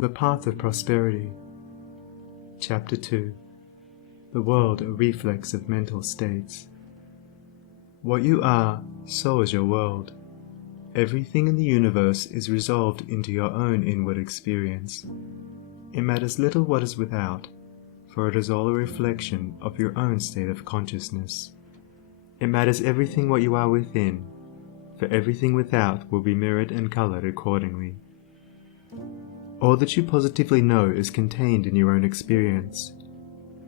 The Path of Prosperity. Chapter 2. The World a Reflex of Mental States. What you are, so is your world. Everything in the universe is resolved into your own inward experience. It matters little what is without, for it is all a reflection of your own state of consciousness. It matters everything what you are within, for everything without will be mirrored and colored accordingly. All that you positively know is contained in your own experience.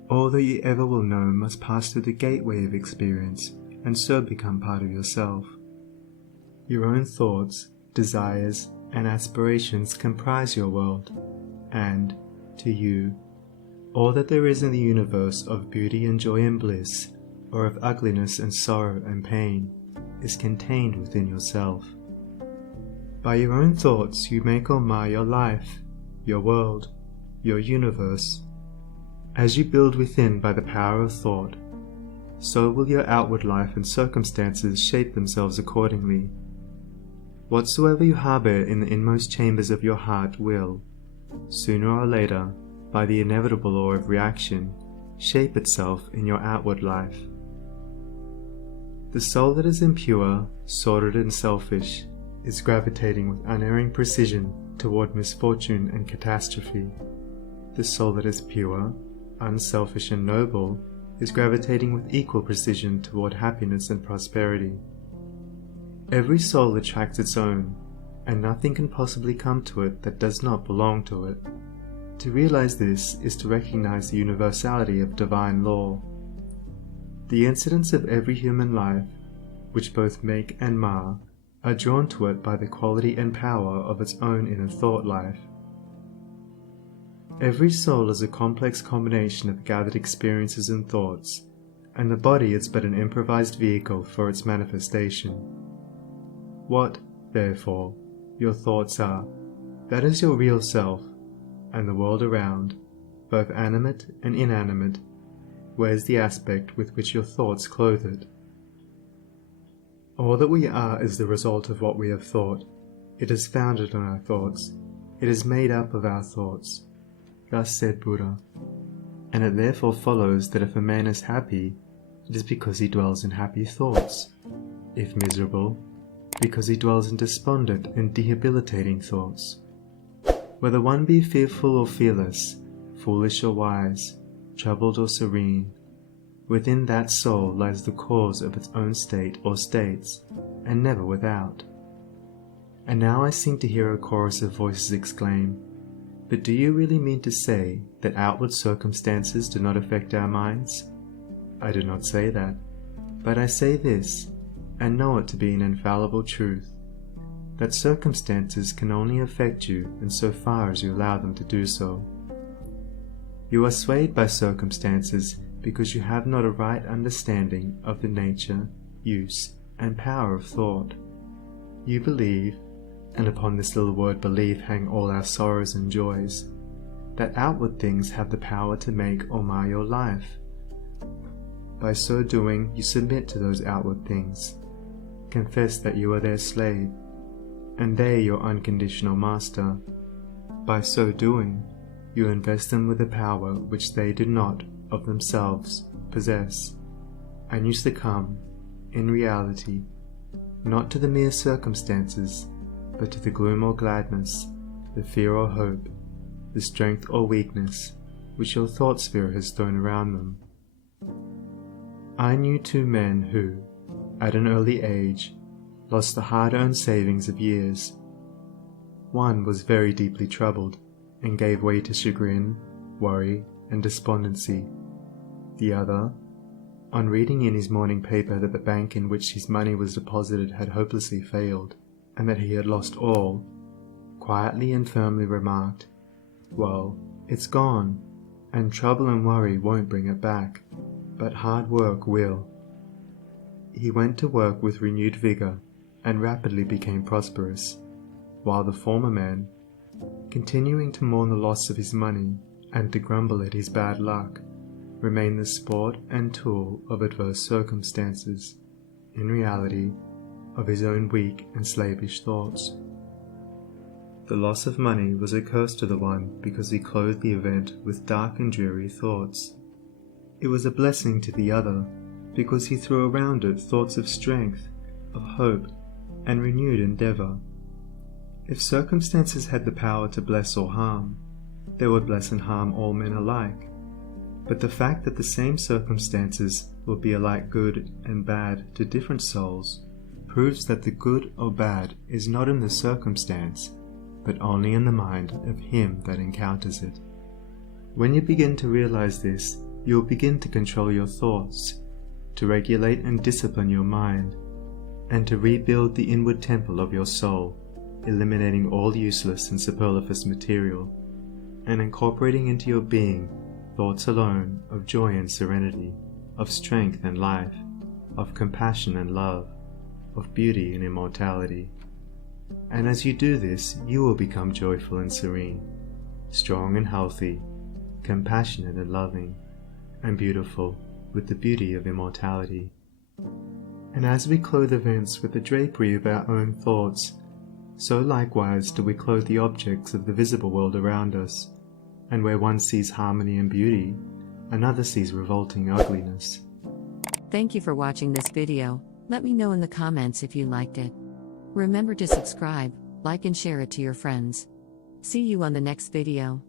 All that you ever will know must pass through the gateway of experience and so become part of yourself. Your own thoughts, desires, and aspirations comprise your world, and, to you, all that there is in the universe of beauty and joy and bliss, or of ugliness and sorrow and pain, is contained within yourself. By your own thoughts you make or mar your life, your world, your universe. As you build within by the power of thought, so will your outward life and circumstances shape themselves accordingly. Whatsoever you harbor in the inmost chambers of your heart will, sooner or later, by the inevitable law of reaction, shape itself in your outward life. The soul that is impure, sordid and selfish, is gravitating with unerring precision toward misfortune and catastrophe. The soul that is pure, unselfish and noble is gravitating with equal precision toward happiness and prosperity. Every soul attracts its own, and nothing can possibly come to it that does not belong to it. To realize this is to recognize the universality of divine law. The incidents of every human life, which both make and mar, are drawn to it by the quality and power of its own inner thought life. Every soul is a complex combination of gathered experiences and thoughts, and the body is but an improvised vehicle for its manifestation. What, therefore, your thoughts are, that is your real self, and the world around, both animate and inanimate, wears the aspect with which your thoughts clothe it. All that we are is the result of what we have thought. It is founded on our thoughts. It is made up of our thoughts. Thus said Buddha. And it therefore follows that if a man is happy, it is because he dwells in happy thoughts. If miserable, because he dwells in despondent and debilitating thoughts. Whether one be fearful or fearless, foolish or wise, troubled or serene, within that soul lies the cause of its own state or states, and never without. And now I seem to hear a chorus of voices exclaim, "But do you really mean to say that outward circumstances do not affect our minds?" I do not say that, but I say this, and know it to be an infallible truth, that circumstances can only affect you in so far as you allow them to do so. You are swayed by circumstances because you have not a right understanding of the nature, use, and power of thought. You believe, and upon this little word belief hang all our sorrows and joys, that outward things have the power to make or mar your life. By so doing, you submit to those outward things, confess that you are their slave, and they your unconditional master. By so doing, you invest them with a power which they do not, of themselves, possess, and you succumb, in reality, not to the mere circumstances, but to the gloom or gladness, the fear or hope, the strength or weakness, which your thought sphere has thrown around them. I knew two men who, at an early age, lost the hard-earned savings of years. One was very deeply troubled, and gave way to chagrin, worry, and despondency. The other, on reading in his morning paper that the bank in which his money was deposited had hopelessly failed, and that he had lost all, quietly and firmly remarked, "Well, it's gone, and trouble and worry won't bring it back, but hard work will." He went to work with renewed vigor, and rapidly became prosperous, while the former man, continuing to mourn the loss of his money, and to grumble at his bad luck, remained the sport and tool of adverse circumstances, in reality, of his own weak and slavish thoughts. the loss of money was a curse to the one because he clothed the event with dark and dreary thoughts. It was a blessing to the other because he threw around it thoughts of strength, of hope, and renewed endeavor. If circumstances had the power to bless or harm, they would bless and harm all men alike. But the fact that the same circumstances will be alike good and bad to different souls proves that the good or bad is not in the circumstance, but only in the mind of him that encounters it. When you begin to realize this, you will begin to control your thoughts, to regulate and discipline your mind, and to rebuild the inward temple of your soul, eliminating all useless and superfluous material, and incorporating into your being thoughts alone of joy and serenity, of strength and life, of compassion and love, of beauty and immortality. And as you do this, you will become joyful and serene, strong and healthy, compassionate and loving, and beautiful with the beauty of immortality. And as we clothe events with the drapery of our own thoughts, so likewise do we clothe the objects of the visible world around us, and where one sees harmony and beauty, another sees revolting ugliness. Thank you for watching this video. Let me know in the comments if you liked it. Remember to subscribe, like and share it to your friends. See you on the next video.